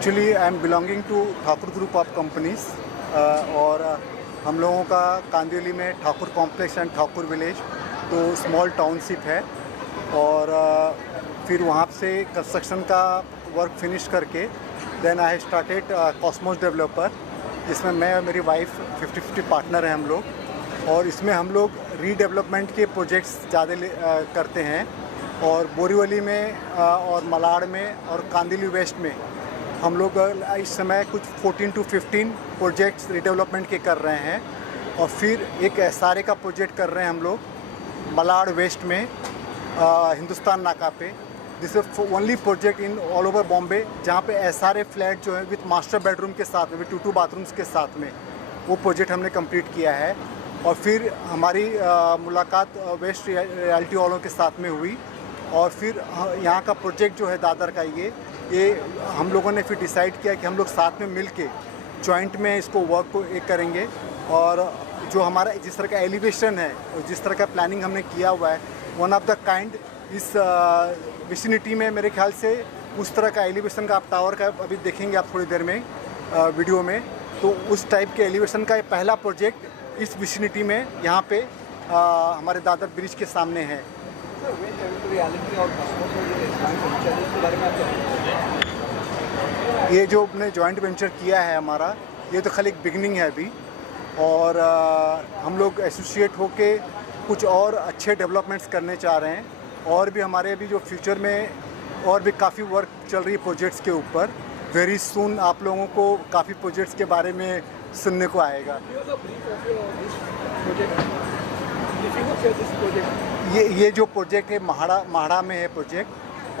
Actually I am belonging to Thakur group of companies और हम लोगों का कांदिवली में Thakur complex and Thakur village तो स्मॉल टाउनशिप है और फिर वहाँ से कंस्ट्रक्शन का वर्क फिनिश करके then I started Cosmos developer, जिसमें मैं और मेरी वाइफ 50-50 पार्टनर हैं हम लोग। और इसमें हम लोग रीडेवलपमेंट के प्रोजेक्ट्स ज़्यादा करते हैं और बोरीवली में और मलाड में और कांदिवली वेस्ट में हम लोग इस समय कुछ 14 to 15 प्रोजेक्ट्स रीडेवलपमेंट के कर रहे हैं। और फिर एक एसआरए का प्रोजेक्ट कर रहे हैं हम लोग मलाड वेस्ट में हिंदुस्तान नाका पे। This is only project in all over Bombay जहाँ पे एसआरए फ्लैट जो है विथ मास्टर बेडरूम के साथ में, विथ 2 बाथरूम्स के साथ में, वो प्रोजेक्ट हमने कंप्लीट किया है। और फिर हमारी मुलाकात वेस्ट रियल्टी वालों के साथ में हुई और फिर यहाँ का प्रोजेक्ट जो है दादर का ये हम लोगों ने फिर डिसाइड किया कि हम लोग साथ में मिल के जॉइंट में इसको वर्क को एक करेंगे। और जो हमारा जिस तरह का एलिवेशन है और जिस तरह का प्लानिंग हमने किया हुआ है वन ऑफ द काइंड इस विसिनिटी में, मेरे ख्याल से उस तरह का एलिवेशन का आप टावर का अभी देखेंगे आप थोड़ी देर में वीडियो में, तो उस टाइप के एलिवेशन का ये पहला प्रोजेक्ट इस विसिनिटी में यहाँ पे हमारे दादर ब्रिज के सामने है। ये जो अपने जॉइंट वेंचर किया है हमारा, ये तो खाली एक बिगनिंग है अभी और हम लोग एसोसिएट होके कुछ और अच्छे डेवलपमेंट्स करने चाह रहे हैं। और भी हमारे अभी जो फ्यूचर में और भी काफ़ी वर्क चल रही है प्रोजेक्ट्स के ऊपर। वेरी सून आप लोगों को काफ़ी प्रोजेक्ट्स के बारे में सुनने को आएगा। ये जो प्रोजेक्ट है महाड़ा में है प्रोजेक्ट,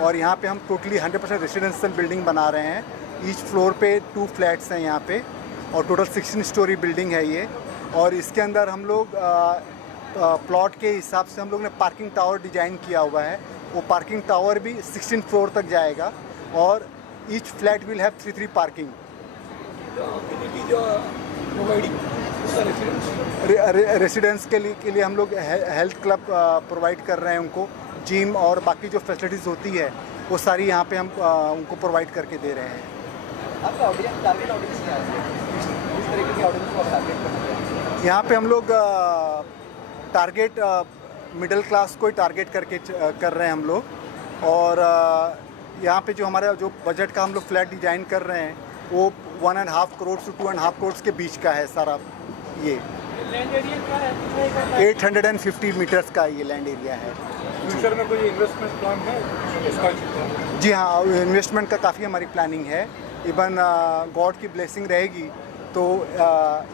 और यहाँ पे हम टोटली 100% रेसिडेंशियल बिल्डिंग बना रहे हैं। ईच फ्लोर पे 2 फ्लैट्स हैं यहाँ पे और टोटल 16 स्टोरी बिल्डिंग है ये। और इसके अंदर हम लोग प्लॉट के हिसाब से हम लोग ने पार्किंग टावर डिज़ाइन किया हुआ है। वो पार्किंग टावर भी 16 फ्लोर तक जाएगा और each flat will have 3 parking. Residents के लिए हम लोग हेल्थ क्लब प्रोवाइड कर रहे हैं उनको, जिम और बाकी जो फैसिलिटीज़ होती है वो सारी यहाँ पे हम उनको प्रोवाइड करके दे रहे हैं। आपका ऑडियंस टारगेट ऑडियंस क्या है? किस तरीके की ऑडियंस को आप टारगेट करना चाहते हैं? यहाँ पे हम लोग टारगेट मिडिल क्लास को ही टारगेट करके कर रहे हैं हम लोग। और यहाँ पे जो हमारा जो बजट का हम लोग फ्लैट डिज़ाइन कर रहे हैं वो 1.5 करोड़ से 2.5 करोड़ के बीच का है सारा। ये लैंड एरिया क्या है? 850 मीटर्स का ये लैंड एरिया है। फ्यूचर में कोई इन्वेस्टमेंट प्लान है इसका? जी हाँ, इन्वेस्टमेंट का काफ़ी हमारी प्लानिंग है। इवन गॉड की ब्लेसिंग रहेगी तो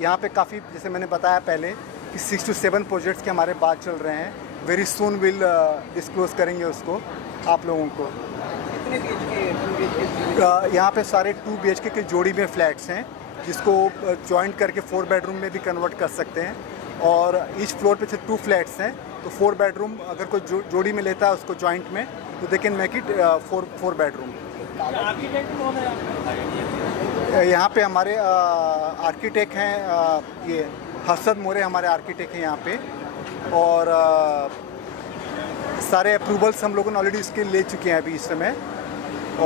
यहाँ पे काफ़ी, जैसे मैंने बताया पहले कि 6 to 7 प्रोजेक्ट्स के हमारे बात चल रहे हैं। वेरी सून विल डिस्क्लोज करेंगे उसको आप लोगों को। कितने BHK? यहाँ पे सारे 2 BHK के जोड़ी में फ्लैट्स हैं जिसको जॉइंट करके 4 बेडरूम में भी कन्वर्ट कर सकते हैं। और ईच फ्लोर पे से 2 फ्लैट्स हैं तो 4 बेडरूम अगर कोई जोड़ी में लेता है उसको जॉइंट में तो they can make it 4 bedroom. Architect कौन है? यहाँ पे हमारे आर्किटेक्ट हैं ये हर्षद मोरे हमारे आर्किटेक्ट हैं यहाँ पे। और सारे अप्रूवल्स हम लोगों ने ऑलरेडी इसके ले चुके हैं अभी इस समय।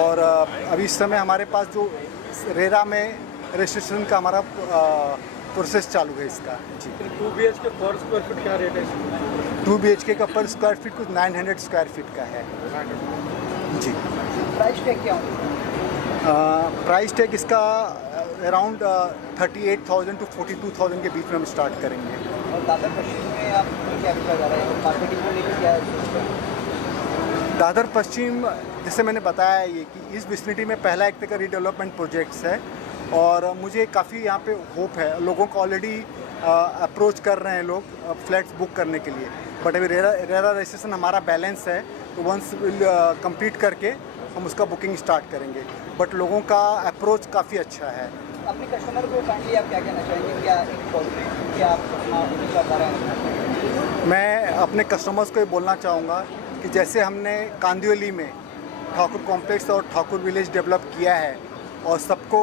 और अभी इस समय हमारे पास जो रेरा में रजिस्ट्रेशन का हमारा प्रोसेस चालू है इसका। जी 2 BHK पर स्क्वायर फीट क्या रेट है? 2 BHK का पर स्क्वायर फीट कुछ 900 स्क्वायर फीट का है जी। प्राइस टैग क्या होगा? प्राइस टैग इसका अराउंड 38,000 to 42,000 के बीच में हम स्टार्ट करेंगे। और दादर पश्चिम में आप क्या विचार जा रहे हैं? मार्केटिंग को लेकर क्या है? दादर पश्चिम जैसे मैंने बताया ये कि इस विसिनिटी में पहला एक तरह का रीडेवलपमेंट प्रोजेक्ट्स है और मुझे काफ़ी यहाँ पे होप है। लोगों को ऑलरेडी अप्रोच कर रहे हैं लोग फ्लैट्स बुक करने के लिए, बट अभी रेरा रजिस्ट्रेशन हमारा बैलेंस है तो वंस कंप्लीट करके हम उसका बुकिंग स्टार्ट करेंगे। बट लोगों का अप्रोच काफ़ी अच्छा है। अपने कस्टमर को काइंडली आप क्या कहना चाहेंगे? क्या आप बता रहे हैं? मैं अपने कस्टमर्स को ये बोलना चाहूँगा कि जैसे हमने कांदिवली में ठाकुर कॉम्प्लेक्स और ठाकुर विलेज डेवलप किया है और सबको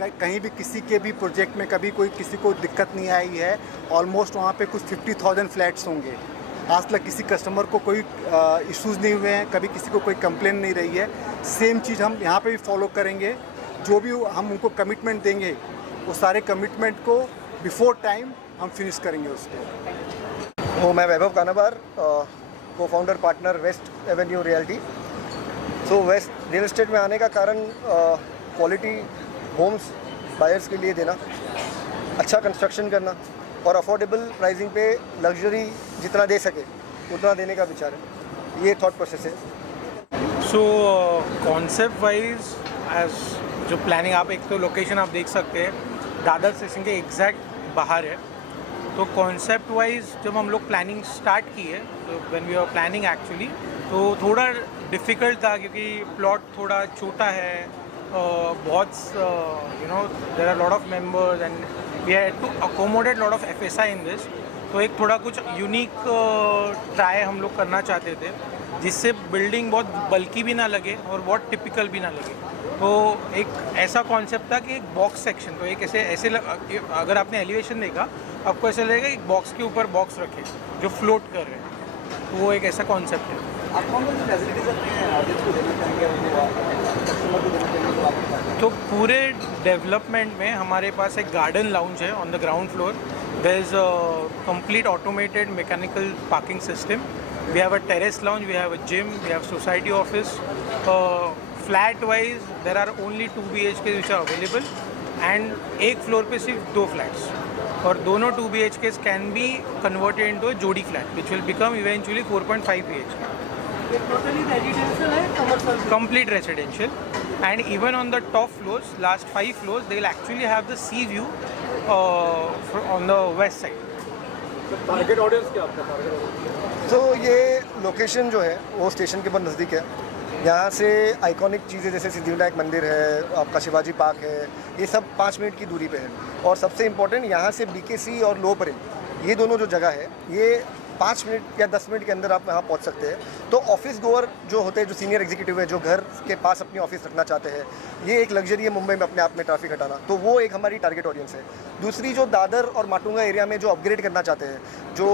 कहीं भी किसी के भी प्रोजेक्ट में कभी कोई किसी को दिक्कत नहीं आई है। ऑलमोस्ट वहाँ पे कुछ 50,000 फ्लैट्स होंगे। आज तक किसी कस्टमर को कोई इश्यूज़ नहीं हुए हैं, कभी किसी को कोई कंप्लेन नहीं रही है। सेम चीज़ हम यहाँ पे भी फॉलो करेंगे जो भी हम उनको कमिटमेंट देंगे वो सारे कमिटमेंट को बिफोर टाइम हम फिनिश करेंगे उसको। तो मैं Vaibhav Kanabar, cofounder partner West Avenue Realty. So West real estate में आने का कारण क्वालिटी होम्स बायर्स के लिए देना, अच्छा कंस्ट्रक्शन करना और अफोर्डेबल प्राइसिंग पे लग्जरी जितना दे सके उतना देने का विचार है, ये थॉट प्रोसेस है। सो कॉन्सेप्ट वाइज एज जो प्लानिंग, आप एक तो लोकेशन आप देख सकते हैं दादर स्टेशन के एग्जैक्ट बाहर है। तो कॉन्सेप्ट वाइज जब हम लोग प्लानिंग स्टार्ट की है, तो when we are planning actually, तो थोड़ा डिफ़िकल्ट था क्योंकि प्लॉट थोड़ा छोटा है, बहुत there are lot of members and we had to accommodate lot of FSI in this. तो एक थोड़ा कुछ यूनिक ट्राई हम लोग करना चाहते थे जिससे बिल्डिंग बहुत बल्कि भी ना लगे और बहुत टिपिकल भी ना लगे। तो एक ऐसा कॉन्सेप्ट था कि एक बॉक्स सेक्शन, तो एक अगर आपने एलिवेशन देखा आपको ऐसा लगेगा एक बॉक्स के ऊपर बॉक्स रखे जो फ्लोट कर रहे हैं, तो वो एक ऐसा कॉन्सेप्ट है। आप कौन कौन सी फैसिलिटीज अपने ऑडियंस को देना चाहेंगे, कस्टमर को देना चाहेंगे, तो आप बताएं। तो पूरे डेवलपमेंट में हमारे पास एक गार्डन लाउंज है on the ground floor. There is a complete automated mechanical parking system. We have a terrace lounge, we have a gym, we have society office. Flat wise there are only 2 BHK which are available and एक floor पे सिर्फ 2 flats, और दोनों 2 BHK can be converted into a जोड़ी flat which will become eventually 4.5 BHK। Totally residential है, commercial? Complete residential, and even on the top floors, last 5 floors, they will actually have the sea view on the west side. Target audience क्या आपका target audience? तो ये location जो है वो station के बहुत नज़दीक है। यहाँ से आइकॉनिक चीज़ें जैसे सिद्धिविनायक मंदिर है, आपका शिवाजी पार्क है, ये सब 5 मिनट की दूरी पे है। और सबसे इम्पोर्टेंट, यहाँ से BKC और लो परेल, ये दोनों जो जगह है ये 5 मिनट या 10 मिनट के अंदर आप यहाँ पहुँच सकते हैं। तो ऑफिस गोअर जो होते हैं, जो सीनियर एग्जीक्यूटिव है, जो घर के पास अपनी ऑफिस रखना चाहते हैं, ये एक लग्जरी है मुंबई में अपने आप में ट्रैफिक हटाना, तो वो एक हमारी टारगेट ऑडियंस है। दूसरी जो दादर और माटुंगा एरिया में जो अपग्रेड करना चाहते हैं, जो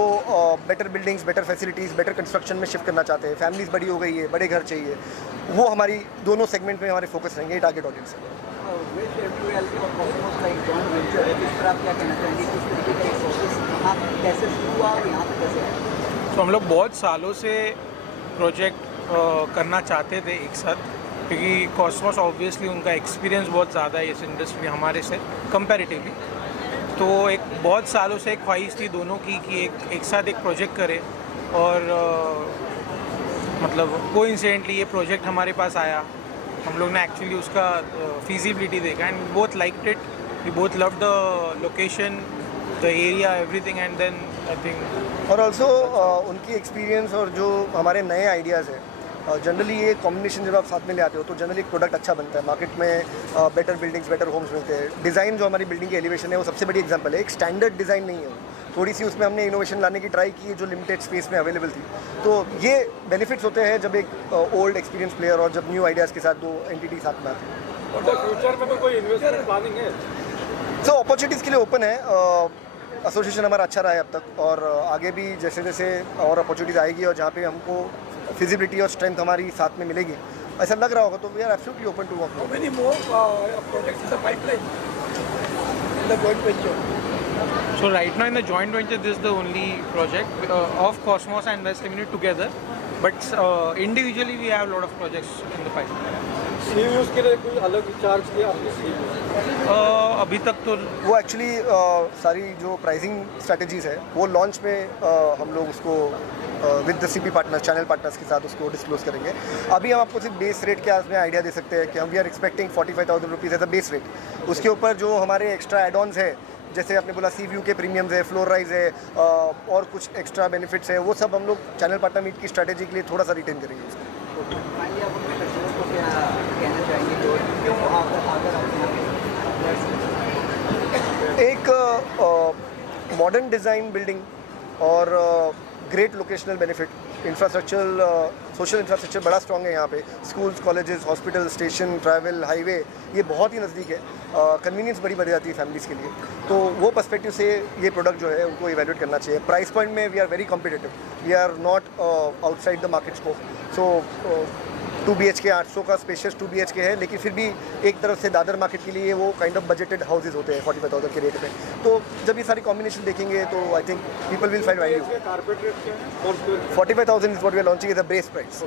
better buildings, better facilities, better construction में शिफ्ट करना चाहते हैं, फैमिलीज बड़ी हो गई है, बड़े घर चाहिए, वो हमारी दोनों सेगमेंट में हमारे फोकस रहेंगे, ये टारगेट ऑडियंस है। वेस्ट एवेन्यू रियल्टी और कॉस्मोस का एक जॉइंट वेंचर है, इस पर आप क्या कहना चाहेंगे, किस तरीके का एक प्रोसेस यहाँ कैसे शुरू हुआ और यहाँ पे कैसे आया? तो हम लोग बहुत सालों से प्रोजेक्ट करना चाहते थे एक साथ, क्योंकि कॉस्मोस ऑब्वियसली उनका एक्सपीरियंस बहुत ज़्यादा है इस इंडस्ट्री हमारे से कंपैरेटिवली। तो एक बहुत सालों से एक ख्वाहिश थी दोनों की कि एक साथ एक प्रोजेक्ट करें, और मतलब कोइंसिडेंटली ये प्रोजेक्ट हमारे पास आया। हम लोग ने एक्चुअली उसका फिजिबिलिटी देखा and both liked it, we both love the location, the area, everything, and then I think. और ऑल्सो उनकी एक्सपीरियंस और जो हमारे नए आइडियाज़ हैं, जनरली ये कॉम्बिनेशन जब आप साथ में ले आते हो तो जनरली एक प्रोडक्ट अच्छा बनता है, मार्केट में बेटर बिल्डिंग्स, बेटर होम्स मिलते हैं। डिज़ाइन जो हमारी बिल्डिंग की एलिवेशन है वो सबसे बड़ी एग्जांपल है, एक स्टैंडर्ड डिज़ाइन नहीं है वो, थोड़ी सी उसमें हमने इनोवेशन लाने की ट्राई की जो लिमिटेड स्पेस में अवेलेबल थी। तो ये बेनिफिट्स होते हैं जब एक ओल्ड एक्सपीरियंस प्लेयर और जब न्यू आइडियाज़ के साथ 2 एंटिटी साथ में आती है। और फ्यूचर में तो कोई इन्वेस्टमेंट प्लानिंग है? सो अपॉर्चुनिटीज़ के लिए ओपन है, एसोसिएशन हमारा अच्छा रहा है अब तक, और आगे भी जैसे जैसे और अपॉर्चुनिटीज़ आएगी और जहाँ पे हमको फिजिबिलिटी और स्ट्रेंथ हमारी साथ में मिलेगी, ऐसा लग रहा होगा, तो we are absolutely open to work. How many more projects in the pipeline in the joint venture? So right now in the joint venture, this is the only project of Cosmos and West Avenue together, but individually we have a lot of projects in the pipeline. CUs के लिए कोई अलग charge किया आपने? अभी तक तो वो एक्चुअली सारी जो प्राइसिंग स्ट्रेटजीज़ है वो लॉन्च में हम लोग उसको with the CP partners, channel partners के साथ उसको डिस्क्लोज करेंगे। अभी हम आपको सिर्फ बेस रेट के आसपास आइडिया दे सकते हैं कि हम we are expecting 45,000 rupees as a base rate. उसके ऊपर जो हमारे एक्स्ट्रा एड ऑन्स है, जैसे आपने बोला सी व्यू के प्रीमियम्स है, फ्लोर राइज है, और कुछ एक्स्ट्रा बेनिफिट्स है, वो सब हम लोग चैनल पार्टनर मीट की स्ट्रैटेजी के लिए थोड़ा सा रिटेन करेंगे उसको। फाइनली आप अपने कस्टमर्स को क्या कहना चाहेंगे, जो क्यों अगर आप यहाँ पे एक मॉडर्न डिज़ाइन बिल्डिंग और great locational benefit, infrastructure, social infrastructure बड़ा स्ट्रॉन्ग है यहाँ पे, schools, colleges, hospital, station, travel, highway, ये बहुत ही नज़दीक है, कन्वीनियंस बड़ी बढ़ जाती है फैमिलीज़ के लिए। तो वो पर्सपेक्टिव से ये प्रोडक्ट जो है उनको इवैल्यूएट करना चाहिए। प्राइस पॉइंट में we are very competitive, we are not outside the market scope, so 2 BHK 800 का स्पेशियस 2 BHK है, लेकिन फिर भी एक तरफ से दादर मार्केट के लिए वो काइंड ऑफ बजटेड हाउसेज होते हैं 45,000 के रेट पे। तो जब ये सारी कॉम्बिनेशन देखेंगे तो I think people will find value. 45,000 is what we are launching as a base price.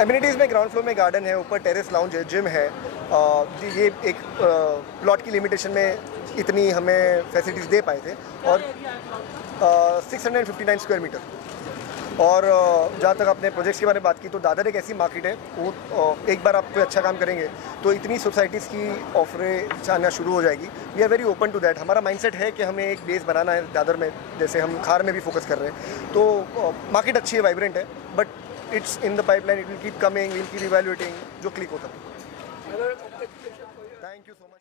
Amenities में ग्राउंड फ्लोर में गार्डन है, ऊपर टेरेस लाउंज है, जिम है। ये एक प्लॉट की लिमिटेशन में इतनी हमें फैसिलिटीज़ दे पाए थे, और 659 स्क्वायर मीटर। और जहाँ तक आपने प्रोजेक्ट्स के बारे में बात की, तो दादर एक ऐसी मार्केट है वो एक बार आप कोई अच्छा काम करेंगे तो इतनी सोसाइटीज़ की ऑफरें आना शुरू हो जाएगी। We are very open to that. हमारा माइंडसेट है कि हमें एक बेस बनाना है दादर में, जैसे हम खार में भी फोकस कर रहे हैं। तो मार्केट अच्छी है, वाइब्रेंट है, but it's in the pipeline, it will keep coming, will keep evaluating जो क्लिक होता है। Thank you so much.